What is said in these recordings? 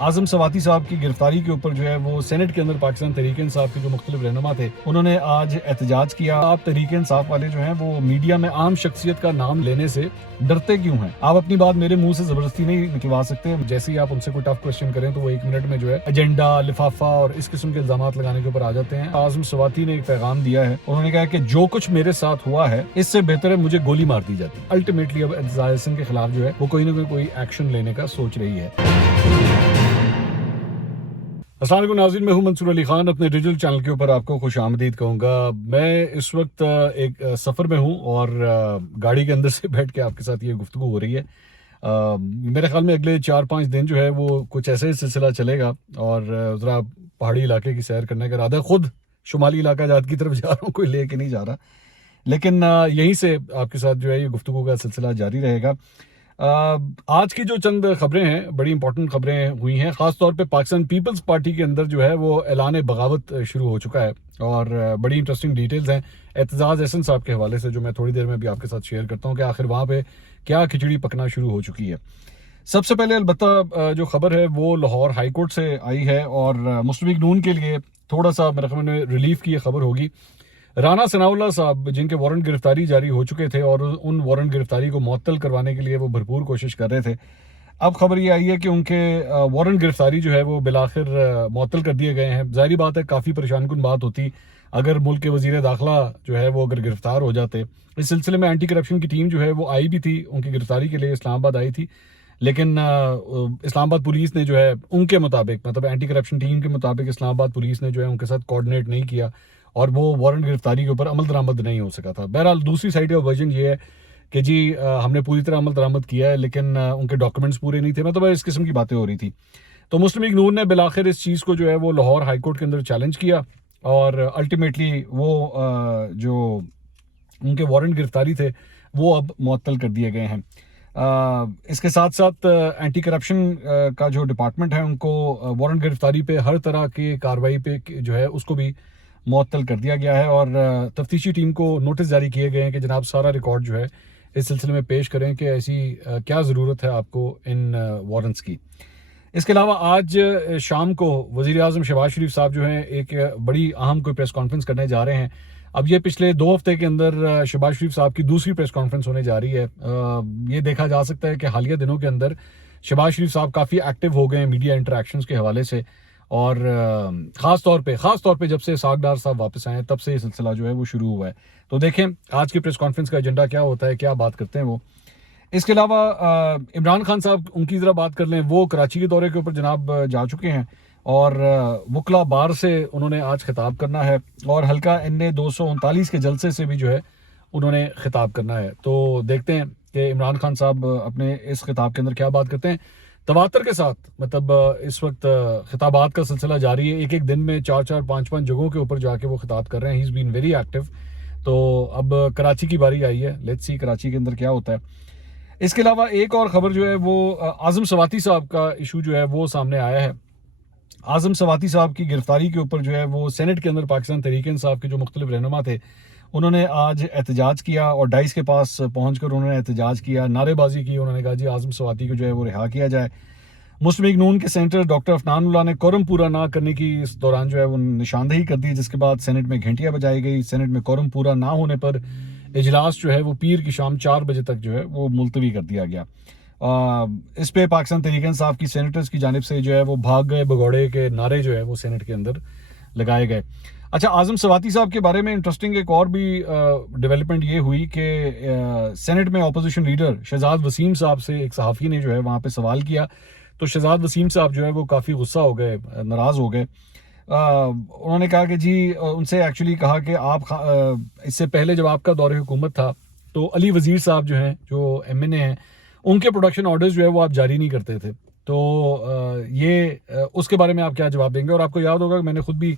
اعظم سواتی صاحب کی گرفتاری کے اوپر جو ہے وہ سینٹ کے اندر پاکستان تحریک انصاف کے جو مختلف رہنما تھے انہوں نے آج احتجاج کیا. آپ تحریک انصاف والے جو ہیں وہ میڈیا میں عام شخصیت کا نام لینے سے ڈرتے کیوں ہیں؟ آپ اپنی بات میرے منہ سے زبردستی نہیں نکلوا سکتے. جیسے ہی آپ ان سے کوئی ٹف کوشچن کریں تو وہ 1 منٹ میں جو ہے ایجنڈا، لفافہ اور اس قسم کے الزامات لگانے کے اوپر آ جاتے ہیں. اعظم سواتی نے ایک پیغام دیا ہے. انہوں نے کہا کہ جو کچھ میرے ساتھ ہوا ہے اس سے بہتر ہے مجھے گولی مار دی جاتی. الٹیمیٹلی اب اعتزاز احسن کے خلاف جو ہے وہ کوئی نہ کوئی ایکشن لینے کا سوچ رہی ہے. السلام علیکم ناظرین، میں ہوں منصور علی خان. اپنے ڈیجیٹل چینل کے اوپر آپ کو خوش آمدید کہوں گا. میں اس وقت ایک سفر میں ہوں اور گاڑی کے اندر سے بیٹھ کے آپ کے ساتھ یہ گفتگو ہو رہی ہے. میرے خیال میں اگلے 4-5 دن جو ہے وہ کچھ ایسے سلسلہ چلے گا اور ذرا پہاڑی علاقے کی سیر کرنے کا ارادہ. خود شمالی علاقہ جات کی طرف جا رہا ہوں، کوئی لے کے نہیں جا رہا، لیکن یہیں سے آپ کے ساتھ جو ہے یہ گفتگو کا سلسلہ جاری رہے گا. آج کی جو چند خبریں ہیں بڑی امپورٹنٹ خبریں ہوئی ہیں. خاص طور پہ پاکستان پیپلز پارٹی کے اندر جو ہے وہ اعلان بغاوت شروع ہو چکا ہے اور بڑی انٹرسٹنگ ڈیٹیلز ہیں اعتزاز احسن صاحب کے حوالے سے جو میں تھوڑی دیر میں بھی آپ کے ساتھ شیئر کرتا ہوں کہ آخر وہاں پہ کیا کھچڑی پکنا شروع ہو چکی ہے. سب سے پہلے البتہ جو خبر ہے وہ لاہور ہائی کورٹ سے آئی ہے اور مسلم لیگ نون کے لیے تھوڑا سا میرے خیال میں ریلیف کی یہ خبر ہوگی. رانا ثناء اللہ صاحب جن کے وارنٹ گرفتاری جاری ہو چکے تھے اور ان وارنٹ گرفتاری کو معطل کروانے کے لیے وہ بھرپور کوشش کر رہے تھے، اب خبر یہ آئی ہے کہ ان کے وارنٹ گرفتاری جو ہے وہ بالآخر معطل کر دیے گئے ہیں. ظاہری بات ہے کافی پریشان کن بات ہوتی اگر ملک کے وزیر داخلہ جو ہے وہ اگر گرفتار ہو جاتے. اس سلسلے میں اینٹی کرپشن کی ٹیم جو ہے وہ آئی بھی تھی ان کی گرفتاری کے لیے، اسلام آباد آئی تھی، لیکن اسلام آباد پولیس نے جو ہے ان کے مطابق، مطلب اینٹی کرپشن ٹیم کے مطابق اسلام آباد پولیس نے جو ہے ان کے ساتھ کوآرڈینیٹ نہیں کیا اور وہ وارنٹ گرفتاری کے اوپر عمل درآمد نہیں ہو سکا تھا. بہرحال دوسری سائڈ کا ورژن یہ ہے کہ جی ہم نے پوری طرح عمل درآمد کیا ہے لیکن ان کے ڈاکومنٹس پورے نہیں تھے. مطلب اس قسم کی باتیں ہو رہی تھی. تو مسلم لیگ نون نے بالآخر اس چیز کو جو ہے وہ لاہور ہائی کورٹ کے اندر چیلنج کیا اور الٹیمیٹلی وہ جو ان کے وارنٹ گرفتاری تھے وہ اب معطل کر دیے گئے ہیں. اس کے ساتھ ساتھ اینٹی کرپشن کا جو ڈپارٹمنٹ ہے ان کو وارنٹ گرفتاری پہ ہر طرح کی کارروائی پہ جو ہے اس کو بھی معطل کر دیا گیا ہے اور تفتیشی ٹیم کو نوٹس جاری کیے گئے ہیں کہ جناب سارا ریکارڈ جو ہے اس سلسلے میں پیش کریں کہ ایسی کیا ضرورت ہے آپ کو ان وارنٹس کی. اس کے علاوہ آج شام کو وزیر اعظم شہباز شریف صاحب جو ہیں ایک بڑی اہم کوئی پریس کانفرنس کرنے جا رہے ہیں. اب یہ پچھلے 2 ہفتے کے اندر شہباز شریف صاحب کی دوسری پریس کانفرنس ہونے جا رہی ہے. یہ دیکھا جا سکتا ہے کہ حالیہ دنوں کے اندر شہباز شریف صاحب کافی ایکٹیو ہو گئے ہیں میڈیا انٹریکشنز کے حوالے سے اور خاص طور پہ جب سے اسحاق ڈار صاحب واپس آئے تب سے یہ سلسلہ جو ہے وہ شروع ہوا ہے. تو دیکھیں آج کی پریس کانفرنس کا ایجنڈا کیا ہوتا ہے، کیا بات کرتے ہیں وہ. اس کے علاوہ عمران خان صاحب ان کی ذرا بات کر لیں. وہ کراچی کے دورے کے اوپر جناب جا چکے ہیں اور وکلا بار سے انہوں نے آج خطاب کرنا ہے اور حلقہ NA 239 کے جلسے سے بھی جو ہے انہوں نے خطاب کرنا ہے. تو دیکھتے ہیں کہ عمران خان صاحب اپنے اس خطاب کے اندر کیا بات کرتے ہیں. تواتر کے ساتھ مطلب اس وقت خطابات کا سلسلہ جاری ہے. ایک دن میں 4-4 5-5 جگہوں کے اوپر جا کے وہ خطاب کر رہے ہیں. ہی از بین ویری ایکٹیو. تو اب کراچی کی باری آئی ہے، لیٹس سی کراچی کے اندر کیا ہوتا ہے. اس کے علاوہ ایک اور خبر جو ہے وہ اعظم سواتی صاحب کا ایشو جو ہے وہ سامنے آیا ہے. اعظم سواتی صاحب کی گرفتاری کے اوپر جو ہے وہ سینٹ کے اندر پاکستان تحریک انصاف کے جو مختلف رہنما تھے انہوں نے آج احتجاج کیا اور ڈائس کے پاس پہنچ کر انہوں نے احتجاج کیا، نعرے بازی کی. انہوں نے کہا جی اعظم سواتی کو جو ہے وہ رہا کیا جائے. مسلم لیگ نون کے سینیٹر ڈاکٹر افنان اللہ نے کورم پورا نہ کرنے کی اس دوران جو ہے وہ نشاندہی کر دی، جس کے بعد سینٹ میں گھنٹیاں بجائی گئی. سینٹ میں کورم پورا نہ ہونے پر اجلاس جو ہے وہ پیر کی شام 4 بجے تک جو ہے وہ ملتوی کر دیا گیا. اس پہ پاکستان تحریک انصاف کی سینیٹرز کی جانب سے جو ہے وہ بھاگ گئے بگوڑے کے نعرے جو ہے وہ سینٹ کے اندر لگائے گئے. اچھا، اعظم سواتی صاحب کے بارے میں انٹرسٹنگ ایک اور بھی ڈیولپمنٹ یہ ہوئی کہ سینٹ میں اپوزیشن لیڈر شہزاد وسیم صاحب سے ایک صحافی نے جو ہے وہاں پہ سوال کیا تو شہزاد وسیم صاحب جو ہے وہ کافی غصہ ہو گئے، ناراض ہو گئے. انہوں نے کہا کہ جی ان سے ایکچولی کہا کہ آپ اس سے پہلے جب آپ کا دور حکومت تھا تو علی وزیر صاحب جو ہیں جو MNA ہیں ان کے پروڈکشن آرڈرز جو ہے وہ آپ جاری نہیں کرتے تھے. تو یہ اس کے بارے میں آپ کیا جواب دیں گے؟ اور آپ کو یاد ہوگا کہ میں نے خود بھی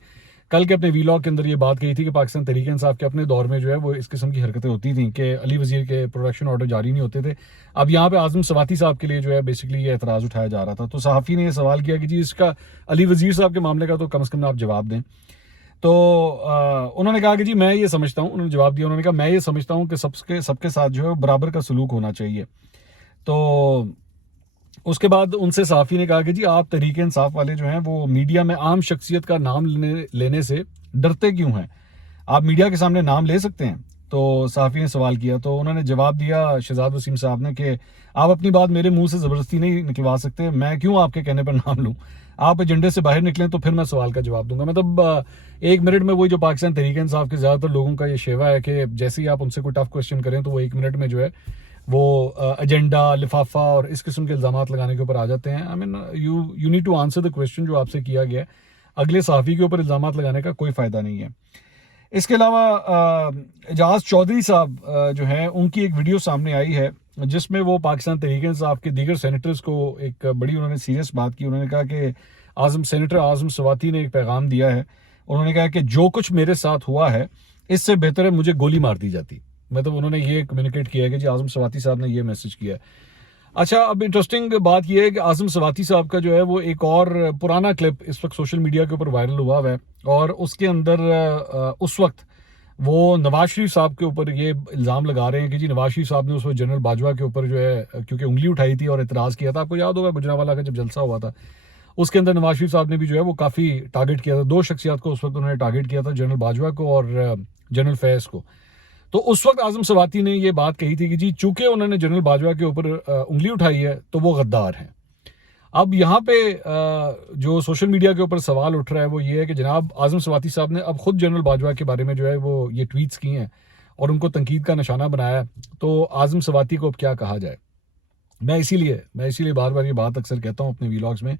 کل کے اپنے ویلاگ کے اندر یہ بات کہی تھی کہ پاکستان تحریک انصاف کے اپنے دور میں جو ہے وہ اس قسم کی حرکتیں ہوتی تھیں کہ علی وزیر کے پروڈکشن آرڈر جاری نہیں ہوتے تھے. اب یہاں پہ اعظم سواتی صاحب کے لیے جو ہے بیسکلی یہ اعتراض اٹھایا جا رہا تھا. تو صحافی نے یہ سوال کیا کہ جی اس کا علی وزیر صاحب کے معاملے کا تو کم از کم آپ جواب دیں. تو انہوں نے کہا کہ جی میں یہ سمجھتا ہوں، انہوں نے جواب دیا، انہوں نے کہا میں یہ سمجھتا ہوں کہ سب کے ساتھ جو ہے برابر کا سلوک ہونا چاہیے. تو اس کے بعد ان سے صحافی نے کہا کہ جی آپ تحریک انصاف والے جو ہیں وہ میڈیا میں عام شخصیت کا نام لینے سے ڈرتے کیوں ہیں؟ آپ میڈیا کے سامنے نام لے سکتے ہیں۔ تو صحافی نے سوال کیا تو انہوں نے جواب دیا شہزاد وسیم صاحب نے کہ آپ اپنی بات میرے منہ سے زبردستی نہیں نکلوا سکتے، میں کیوں آپ کے کہنے پر نام لوں؟ آپ ایجنڈے سے باہر نکلیں تو پھر میں سوال کا جواب دوں گا۔ مطلب 1 منٹ میں وہی جو پاکستان تحریک انصاف کے زیادہ تر لوگوں کا یہ شیوا ہے کہ جیسے ہی آپ ان سے کوئی ٹف کوسچن کریں تو وہ 1 منٹ میں جو ہے وہ ایجنڈا، لفافہ اور اس قسم کے الزامات لگانے کے اوپر آ جاتے ہیں۔ I mean you need to answer the question جو آپ سے کیا گیا ہے، اگلے صحافی کے اوپر الزامات لگانے کا کوئی فائدہ نہیں ہے۔ اس کے علاوہ اعجاز چودھری صاحب جو ہیں ان کی ایک ویڈیو سامنے آئی ہے جس میں وہ پاکستان تحریک انصاف کے دیگر سینیٹرز کو ایک بڑی انہوں نے سیریس بات کی۔ انہوں نے کہا کہ سینیٹر اعظم سواتی نے ایک پیغام دیا ہے، انہوں نے کہا کہ جو کچھ میرے ساتھ ہوا ہے اس سے بہتر ہے مجھے گولی مار دی جاتی۔ مطلب انہوں نے یہ کمیونیکیٹ کیا ہے کہ جی اعظم سواتی صاحب نے یہ میسج کیا ہے۔ اچھا، اب انٹرسٹنگ بات یہ ہے کہ اعظم سواتی صاحب کا جو ہے وہ ایک اور پرانا کلپ اس وقت سوشل میڈیا کے اوپر وائرل ہوا ہے، اور اس کے اندر اس وقت وہ نواز شریف صاحب کے اوپر یہ الزام لگا رہے ہیں کہ جی نواز شریف صاحب نے اس وقت جنرل باجوہ کے اوپر جو ہے کیونکہ انگلی اٹھائی تھی اور اعتراض کیا تھا۔ آپ کو یاد ہوگا گجرانوالہ کا جب جلسہ ہوا تھا اس کے اندر نواز شریف صاحب نے بھی جو ہے وہ کافی ٹارگٹ کیا تھا، 2 شخصیات کو اس وقت انہوں نے ٹارگٹ کیا تھا، جنرل باجوہ کو اور جنرل فیض کو۔ تو اس وقت اعظم سواتی نے یہ بات کہی تھی کہ جی چونکہ انہوں نے جنرل باجوہ کے اوپر انگلی اٹھائی ہے تو وہ غدار ہیں۔ اب یہاں پہ جو سوشل میڈیا کے اوپر سوال اٹھ رہا ہے وہ یہ ہے کہ جناب اعظم سواتی صاحب نے اب خود جنرل باجوہ کے بارے میں جو ہے وہ یہ ٹویٹس کی ہیں اور ان کو تنقید کا نشانہ بنایا ہے، تو اعظم سواتی کو اب کیا کہا جائے؟ میں اسی لیے بار بار یہ بات اکثر کہتا ہوں اپنے ویلاگز میں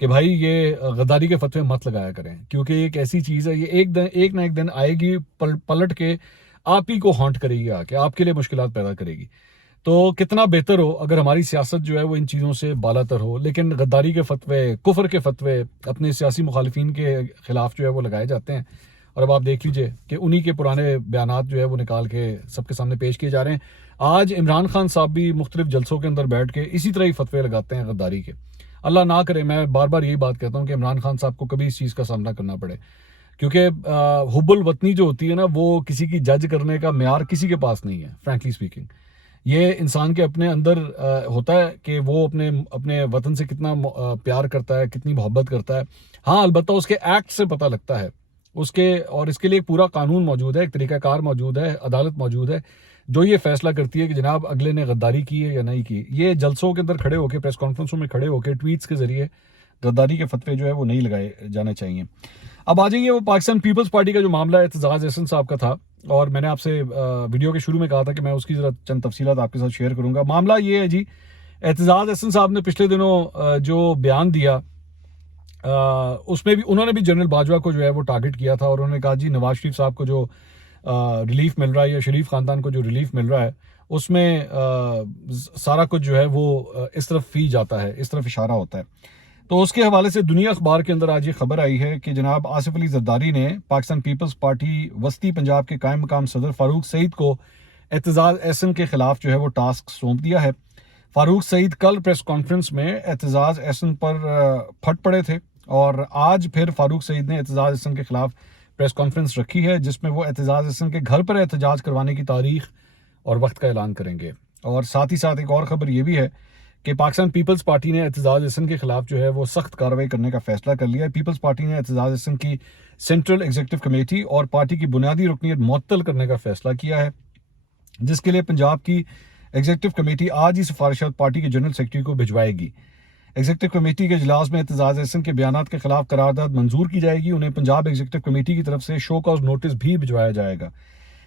کہ بھائی یہ غداری کے فتوے مت لگایا کریں، کیونکہ یہ ایک ایسی چیز ہے، یہ ایک نہ ایک دن آئے گی، پلٹ کے آپ ہی کو ہانٹ کرے گی، آ کے آپ کے لیے مشکلات پیدا کرے گی۔ تو کتنا بہتر ہو اگر ہماری سیاست جو ہے وہ ان چیزوں سے بالاتر ہو، لیکن غداری کے فتوے، کفر کے فتوے اپنے سیاسی مخالفین کے خلاف جو ہے وہ لگائے جاتے ہیں، اور اب آپ دیکھ لیجئے کہ انہی کے پرانے بیانات جو ہے وہ نکال کے سب کے سامنے پیش کیے جا رہے ہیں۔ آج عمران خان صاحب بھی مختلف جلسوں کے اندر بیٹھ کے اسی طرح ہی فتوے لگاتے ہیں غداری کے۔ اللہ نہ کرے، میں بار بار یہی بات کہتا ہوں کہ عمران خان صاحب کو کبھی اس چیز کا سامنا کرنا پڑے، کیونکہ حب الوطنی جو ہوتی ہے نا وہ کسی کی جج کرنے کا معیار کسی کے پاس نہیں ہے، فرینکلی اسپیکنگ۔ یہ انسان کے اپنے اندر ہوتا ہے کہ وہ اپنے وطن سے کتنا پیار کرتا ہے، کتنی محبت کرتا ہے۔ ہاں البتہ اس کے ایکٹ سے پتہ لگتا ہے، اس کے لیے ایک پورا قانون موجود ہے، ایک طریقہ کار موجود ہے، عدالت موجود ہے جو یہ فیصلہ کرتی ہے کہ جناب اگلے نے غداری کی ہے یا نہیں کی۔ یہ جلسوں کے اندر کھڑے ہو کے، پریس کانفرنسوں میں کھڑے ہو کے، ٹویٹس کے ذریعے غداری کے فتوے جو ہے وہ نہیں لگائے جانے چاہیے۔ اب آ جائیے وہ پاکستان پیپلز پارٹی کا جو معاملہ اعتزاز احسن صاحب کا تھا، اور میں نے آپ سے ویڈیو کے شروع میں کہا تھا کہ میں اس کی ذرا چند تفصیلات آپ کے ساتھ شیئر کروں گا۔ معاملہ یہ ہے جی، اعتزاز احسن صاحب نے پچھلے دنوں جو بیان دیا اس میں بھی انہوں نے بھی جنرل باجوہ کو جو ہے وہ ٹارگٹ کیا تھا، اور انہوں نے کہا جی نواز شریف صاحب کو جو ریلیف مل رہا ہے یا شریف خاندان کو جو ریلیف مل رہا ہے اس میں سارا کچھ جو ہے وہ اس طرف ہی جاتا ہے، اس طرف اشارہ ہوتا ہے۔ تو اس کے حوالے سے دنیا اخبار کے اندر آج یہ خبر آئی ہے کہ جناب آصف علی زرداری نے پاکستان پیپلز پارٹی وسطی پنجاب کے قائم مقام صدر فاروق سعید کو اعتزاز احسن کے خلاف جو ہے وہ ٹاسک سونپ دیا ہے۔ فاروق سعید کل پریس کانفرنس میں اعتزاز احسن پر پھٹ پڑے تھے، اور آج پھر فاروق سعید نے اعتزاز احسن کے خلاف پریس کانفرنس رکھی ہے جس میں وہ اعتزاز احسن کے گھر پر احتجاج کروانے کی تاریخ اور وقت کا اعلان کریں گے۔ اور ساتھ ہی ساتھ ایک اور خبر یہ بھی ہے کہ پاکستان پیپلز پارٹی نے اعتزاز احسن کے خلاف جو ہے وہ سخت کارروائی کرنے کا فیصلہ کر لیا ہے۔ پیپلز پارٹی نے اعتزاز احسن کی سینٹرل ایگزیکٹو کمیٹی اور پارٹی کی بنیادی رکنیت معطل کرنے کا فیصلہ کیا ہے، جس کے لیے پنجاب کی ایگزیکٹو کمیٹی آج ہی سفارشات پارٹی کے جنرل سیکرٹری کو بھجوائے گی۔ ایگزیکٹو کمیٹی کے اجلاس میں اعتزاز احسن کے بیانات کے خلاف قرارداد منظور کی جائے گی، انہیں پنجاب ایگزیکٹو کمیٹی کی طرف سے شو کاز نوٹس بھی بھجوایا جائے گا۔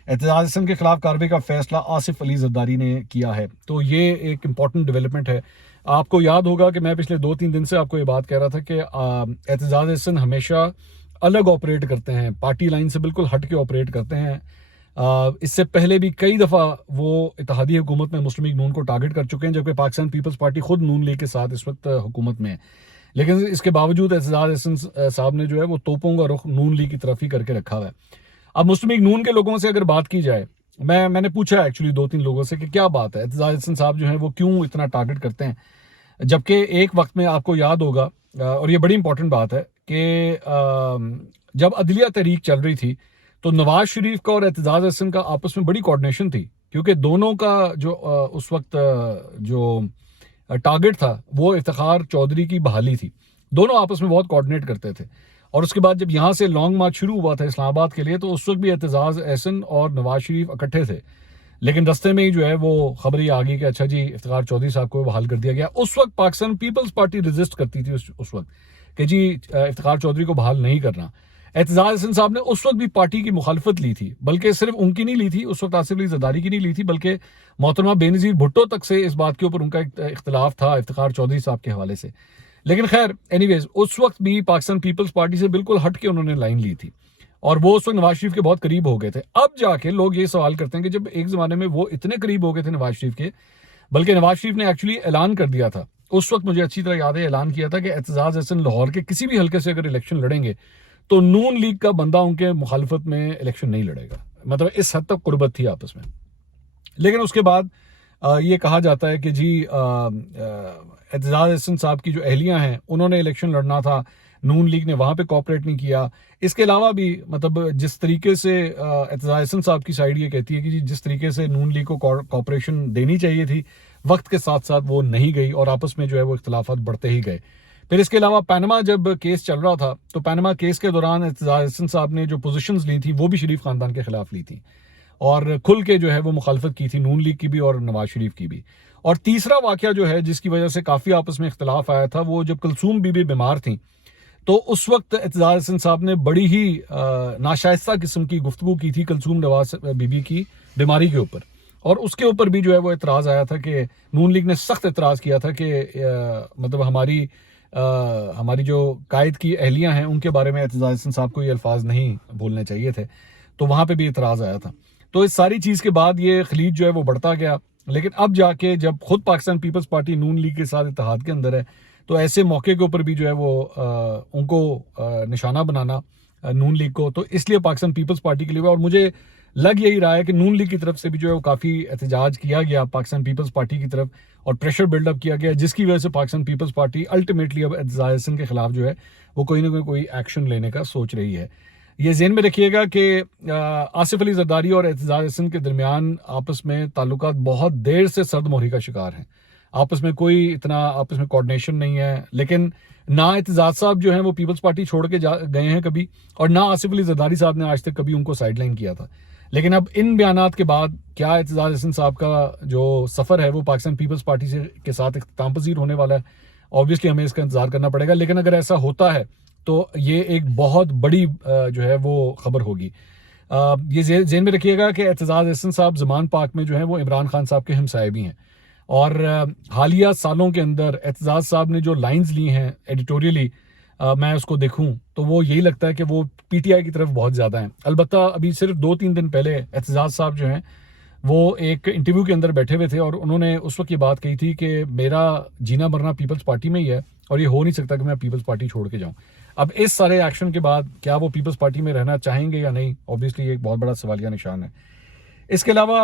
اعتزاز احسن کے خلاف کارروائی کا فیصلہ آصف علی زرداری نے کیا ہے۔ تو یہ ایک امپورٹنٹ ڈیولپمنٹ ہے۔ آپ کو یاد ہوگا کہ میں پچھلے 2-3 دن سے آپ کو یہ بات کہہ رہا تھا کہ اعتزاز احسن ہمیشہ الگ آپریٹ کرتے ہیں، پارٹی لائن سے بالکل ہٹ کے آپریٹ کرتے ہیں۔ اس سے پہلے بھی کئی دفعہ وہ اتحادی حکومت میں مسلم لیگ نون کو ٹارگٹ کر چکے ہیں، جبکہ پاکستان پیپلز پارٹی خود نون لیگ کے ساتھ اس وقت حکومت میں ہے، لیکن اس کے باوجود اعتزاز احسن صاحب نے جو ہے وہ توپوں کا رخ نون لیگ کی طرف ہی کر کے رکھا ہوا ہے۔ اب مسلم لیگ نون کے لوگوں سے اگر بات کی جائے، میں نے پوچھا ایکچولی 2-3 لوگوں سے کہ کیا بات ہے اعتزاز احسن صاحب جو ہیں وہ کیوں اتنا ٹارگٹ کرتے ہیں، جبکہ ایک وقت میں آپ کو یاد ہوگا، اور یہ بڑی امپورٹنٹ بات ہے کہ جب عدلیہ تحریک چل رہی تھی تو نواز شریف کا اور اعتزاز احسن کا آپس میں بڑی کوارڈینیشن تھی، کیونکہ دونوں کا جو اس وقت جو ٹارگٹ تھا وہ افتخار چودھری کی بحالی تھی. دونوں آپس میں بہت کوآرڈینیٹ کرتے تھے. اور اس کے بعد جب یہاں سے لانگ مارچ شروع ہوا تھا اسلام آباد کے لیے تو اس وقت بھی اعتزاز احسن اور نواز شریف اکٹھے تھے, لیکن رستے میں ہی جو ہے وہ خبر یہ آ گئی کہ اچھا جی افتخار چودھری صاحب کو بحال کر دیا گیا. اس وقت پاکستان پیپلز پارٹی ریزسٹ کرتی تھی اس وقت کہ جی افتخار چودھری کو بحال نہیں کرنا. اعتزاز احسن صاحب نے اس وقت بھی پارٹی کی مخالفت لی تھی, بلکہ صرف ان کی نہیں لی تھی, اس وقت آصف علی زرداری کی نہیں لی تھی, بلکہ محترمہ بینظیر بھٹو تک سے اس بات کے اوپر ان کا اختلاف تھا افتخار چودھری صاحب کے حوالے سے. لیکن خیر اینی ویز اس وقت بھی پاکستان پیپلز پارٹی سے بالکل ہٹ کے انہوں نے لائن لی تھی اور وہ اس وقت نواز شریف کے بہت قریب ہو گئے تھے. اب جا کے لوگ یہ سوال کرتے ہیں کہ جب ایک زمانے میں وہ اتنے قریب ہو گئے تھے نواز شریف کے, بلکہ نواز شریف نے ایکچولی اعلان کر دیا تھا, اس وقت مجھے اچھی طرح یاد ہے اعلان کیا تھا کہ اعتزاز احسن لاہور کے کسی بھی حلقے سے اگر الیکشن لڑیں گے تو نون لیگ کا بندہ ان کے مخالفت میں الیکشن نہیں لڑے گا. مطلب اس حد تک قربت تھی آپس میں. لیکن اس کے بعد یہ کہا جاتا ہے کہ جی اعتزاز احسن صاحب کی جو اہلیاں ہیں انہوں نے الیکشن لڑنا تھا, نون لیگ نے وہاں پہ کوآپریٹ نہیں کیا. اس کے علاوہ بھی مطلب جس طریقے سے اعتزاز احسن صاحب کی سائڈ یہ کہتی ہے کہ جی جس طریقے سے نون لیگ کو کوآپریشن دینی چاہیے تھی وقت کے ساتھ ساتھ وہ نہیں گئی اور آپس میں جو ہے وہ اختلافات بڑھتے ہی گئے. پھر اس کے علاوہ پینما جب کیس چل رہا تھا تو پینما کیس کے دوران اعتزاز احسن صاحب نے جو پوزیشنز لی تھی وہ بھی شریف خاندان کے خلاف لی تھی اور کھل کے جو ہے وہ مخالفت کی تھی نون لیگ کی بھی اور نواز شریف کی بھی. اور تیسرا واقعہ جو ہے جس کی وجہ سے کافی آپس میں اختلاف آیا تھا وہ جب کلثوم بی بی بیمار تھیں تو اس وقت اعتزاز احسن صاحب نے بڑی ہی ناشائستہ قسم کی گفتگو کی تھی کلثوم نواز بی بی کی بیماری کے اوپر, اور اس کے اوپر بھی جو ہے وہ اعتراض آیا تھا کہ نون لیگ نے سخت اعتراض کیا تھا کہ مطلب ہماری جو قائد کی اہلیاں ہیں ان کے بارے میں اعتزاز احسن صاحب کو یہ الفاظ نہیں بولنے چاہیے تھے, تو وہاں پہ بھی اعتراض آیا تھا. تو اس ساری چیز کے بعد یہ خلیج جو ہے وہ بڑھتا گیا. لیکن اب جا کے جب خود پاکستان پیپلز پارٹی نون لیگ کے ساتھ اتحاد کے اندر ہے تو ایسے موقع کے اوپر بھی جو ہے وہ ان کو نشانہ بنانا نون لیگ کو, تو اس لیے پاکستان پیپلز پارٹی کے لیے, اور مجھے لگ یہی رہا ہے کہ نون لیگ کی طرف سے بھی جو ہے وہ کافی احتجاج کیا گیا پاکستان پیپلز پارٹی کی طرف اور پریشر بلڈ اپ کیا گیا, جس کی وجہ سے پاکستان پیپلز پارٹی الٹیمیٹلی اب اعتزاز احسن کے خلاف جو ہے وہ کوئی نہ کوئی ایکشن لینے کا سوچ رہی ہے. یہ ذہن میں رکھیے گا کہ آصف علی زرداری اور اعتزاز احسن کے درمیان آپس میں تعلقات بہت دیر سے سرد مہری کا شکار ہیں. آپس میں کوئی اتنا آپس میں کوآرڈینیشن نہیں ہے, لیکن نہ اعتزاز صاحب جو ہیں وہ پیپلز پارٹی چھوڑ کے گئے ہیں کبھی, اور نہ آصف علی زرداری صاحب نے آج تک کبھی ان کو سائڈ لائن کیا تھا. لیکن اب ان بیانات کے بعد کیا اعتزاز احسن صاحب کا جو سفر ہے وہ پاکستان پیپلز پارٹی کے ساتھ اختتام پذیر ہونے والا ہے؟ آبویسلی ہمیں اس کا انتظار کرنا پڑے گا, لیکن اگر ایسا ہوتا ہے تو یہ ایک بہت بڑی جو ہے وہ خبر ہوگی. یہ ذہن میں رکھیے گا کہ اعتزاز احسن صاحب زمان پاک میں جو ہیں وہ عمران خان صاحب کے ہمسائے بھی ہیں, اور حالیہ سالوں کے اندر اعتزاز صاحب نے جو لائنز لی ہیں ایڈیٹوریلی میں اس کو دیکھوں تو وہ یہی لگتا ہے کہ وہ پی ٹی آئی کی طرف بہت زیادہ ہیں. البتہ ابھی صرف 2-3 دن پہلے اعتزاز صاحب جو ہیں وہ ایک انٹرویو کے اندر بیٹھے ہوئے تھے اور انہوں نے اس وقت یہ بات کہی تھی کہ میرا جینا مرنا پیپلز پارٹی میں ہی ہے اور یہ ہو نہیں سکتا کہ میں پیپلز پارٹی چھوڑ کے جاؤں. اب اس سارے ایکشن کے بعد کیا وہ پیپلز پارٹی میں رہنا چاہیں گے یا نہیں, اوبویسلی ایک بہت بڑا سوالیہ نشان ہے. اس کے علاوہ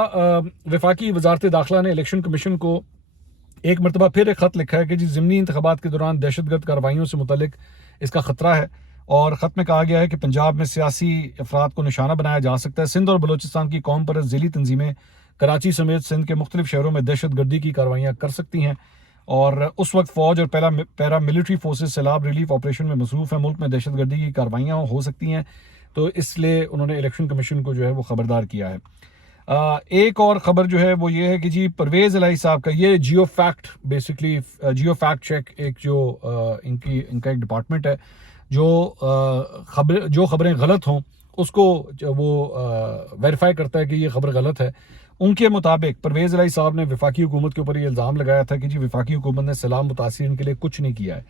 وفاقی وزارت داخلہ نے الیکشن کمیشن کو ایک مرتبہ پھر ایک خط لکھا ہے کہ جی ضمنی انتخابات کے دوران دہشت گرد کارروائیوں سے متعلق اس کا خطرہ ہے, اور خط میں کہا گیا ہے کہ پنجاب میں سیاسی افراد کو نشانہ بنایا جا سکتا ہے. سندھ اور بلوچستان کی قوم پرست ذیلی تنظیمیں کراچی سمیت سندھ کے مختلف شہروں میں دہشت گردی کی کارروائیاں کر سکتی ہیں, اور اس وقت فوج اور پیرا ملٹری فورسز سیلاب ریلیف آپریشن میں مصروف ہیں. ملک میں دہشت گردی کی کارروائیاں ہو سکتی ہیں, تو اس لیے انہوں نے الیکشن کمیشن کو جو ہے وہ خبردار کیا ہے. ایک اور خبر جو ہے وہ یہ ہے کہ جی پرویز الہی صاحب کا یہ Geo fact basically Geo fact check ایک جو ان کا ایک ڈپارٹمنٹ ہے جو خبریں غلط ہوں اس کو وہ ویریفائی کرتا ہے کہ یہ خبر غلط ہے. ان کے مطابق پرویز الہی صاحب نے وفاقی حکومت کے اوپر یہ الزام لگایا تھا کہ جی وفاقی حکومت نے سیلاب متاثرین کے لیے کچھ نہیں کیا ہے.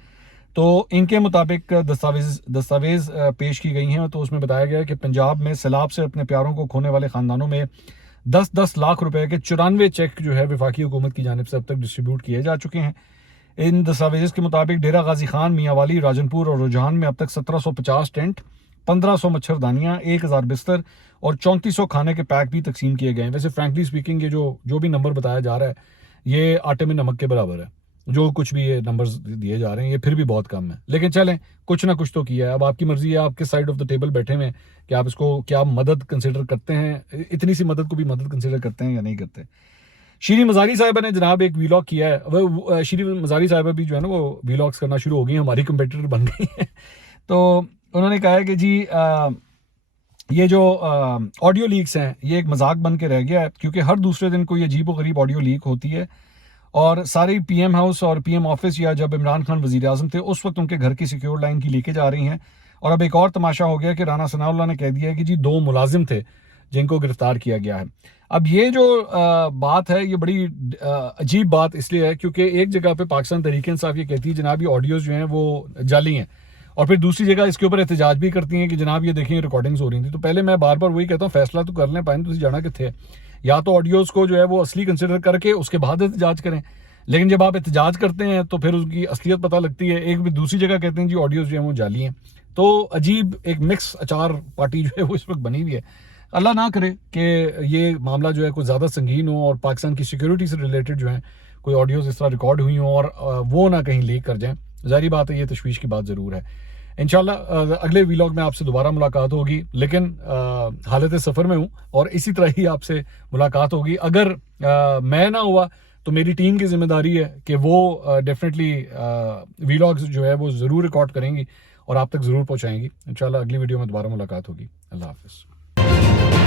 تو ان کے مطابق دستاویز پیش کی گئی ہیں, تو اس میں بتایا گیا ہے کہ پنجاب میں سیلاب سے اپنے پیاروں کو کھونے والے خاندانوں میں 10 لاکھ روپے کے 94 چیک جو ہے وفاقی حکومت کی جانب سے اب تک ڈسٹریبیوٹ کیے جا چکے ہیں. ان دستاویز کے مطابق ڈیرہ غازی خان, میاں والی, راجن پور اور رجحان میں اب تک 1750 ٹینٹ, 1500 مچھردانیاں, 1000 بستر اور 3400 کھانے کے پیک بھی تقسیم کیے گئے ہیں. ویسے فرینکلی اسپیکنگ یہ جو بھی نمبر بتایا جا رہا ہے یہ آٹے میں نمک کے برابر ہے, جو کچھ بھی یہ نمبرز دیے جا رہے ہیں یہ پھر بھی بہت کم ہے. لیکن چلیں کچھ نہ کچھ تو کیا ہے. اب آپ کی مرضی ہے, آپ کس سائڈ آف دا ٹیبل بیٹھے ہوئے کہ آپ اس کو کیا مدد کنسیڈر کرتے ہیں, اتنی سی مدد کو بھی مدد کنسیڈر کرتے ہیں یا نہیں کرتے. شیریں مزاری صاحبہ نے جناب ایک ویلاگ کیا ہے. وہ شیریں مزاری صاحبہ بھی جو ہے نا وہ ویلاگس کرنا شروع ہو گئی ہیں, ہماری کمپیٹیٹر بن گئی ہیں. تو انہوں نے کہا ہے کہ جی یہ جو آڈیو لیکس ہیں یہ ایک مذاق بن کے رہ گیا ہے, کیونکہ ہر دوسرے دن کوئی عجیب و غریب آڈیو لیک ہوتی ہے, اور ساری پی ایم ہاؤس اور پی ایم آفس یا جب عمران خان وزیر اعظم تھے اس وقت ان کے گھر کی سیکیور لائن کی لیکیج آ رہی ہیں. اور اب ایک اور تماشا ہو گیا کہ رانا ثناء اللہ نے کہہ دیا ہے کہ جی 2 ملازم تھے جن کو گرفتار کیا گیا ہے. اب یہ جو بات ہے یہ بڑی عجیب بات اس لیے ہے کیونکہ ایک جگہ پہ پاکستان تحریک انصاف یہ کہتی ہے جناب یہ آڈیوز جو ہیں وہ جعلی ہیں, اور پھر دوسری جگہ اس کے اوپر احتجاج بھی کرتی ہیں کہ جناب یہ دیکھیں ریکارڈنگز ہو رہی تھیں. تو پہلے میں بار بار وہی کہتا ہوں فیصلہ تو کر لیں, پائیں تو جانا کتنے ہے, یا تو آڈیوز کو جو ہے وہ اصلی کنسیڈر کر کے اس کے بعد احتجاج کریں, لیکن جب آپ احتجاج کرتے ہیں تو پھر اس کی اصلیت پتہ لگتی ہے. ایک بھی دوسری جگہ کہتے ہیں جی آڈیوز جو ہیں وہ جعلی ہیں. تو عجیب ایک مکس اچار پارٹی جو ہے وہ اس وقت بنی ہوئی ہے. اللہ نہ کرے کہ یہ معاملہ جو ہے کوئی زیادہ سنگین ہو اور پاکستان کی سیکیورٹی سے ریلیٹڈ جو ہیں کوئی آڈیوز اس طرح ریکارڈ ہوئی ہوں اور وہ نہ کہیں لیک کر جائیں. ظاہری بات ہے یہ تشویش کی بات ضرور ہے. انشاءاللہ اگلے ویلاگ میں آپ سے دوبارہ ملاقات ہوگی, لیکن حالت سفر میں ہوں اور اسی طرح ہی آپ سے ملاقات ہوگی. اگر میں نہ ہوا تو میری ٹیم کی ذمہ داری ہے کہ وہ ڈیفینیٹلی ویلاگز جو ہے وہ ضرور ریکارڈ کریں گی اور آپ تک ضرور پہنچائیں گی. انشاءاللہ اگلی ویڈیو میں دوبارہ ملاقات ہوگی. اللہ حافظ.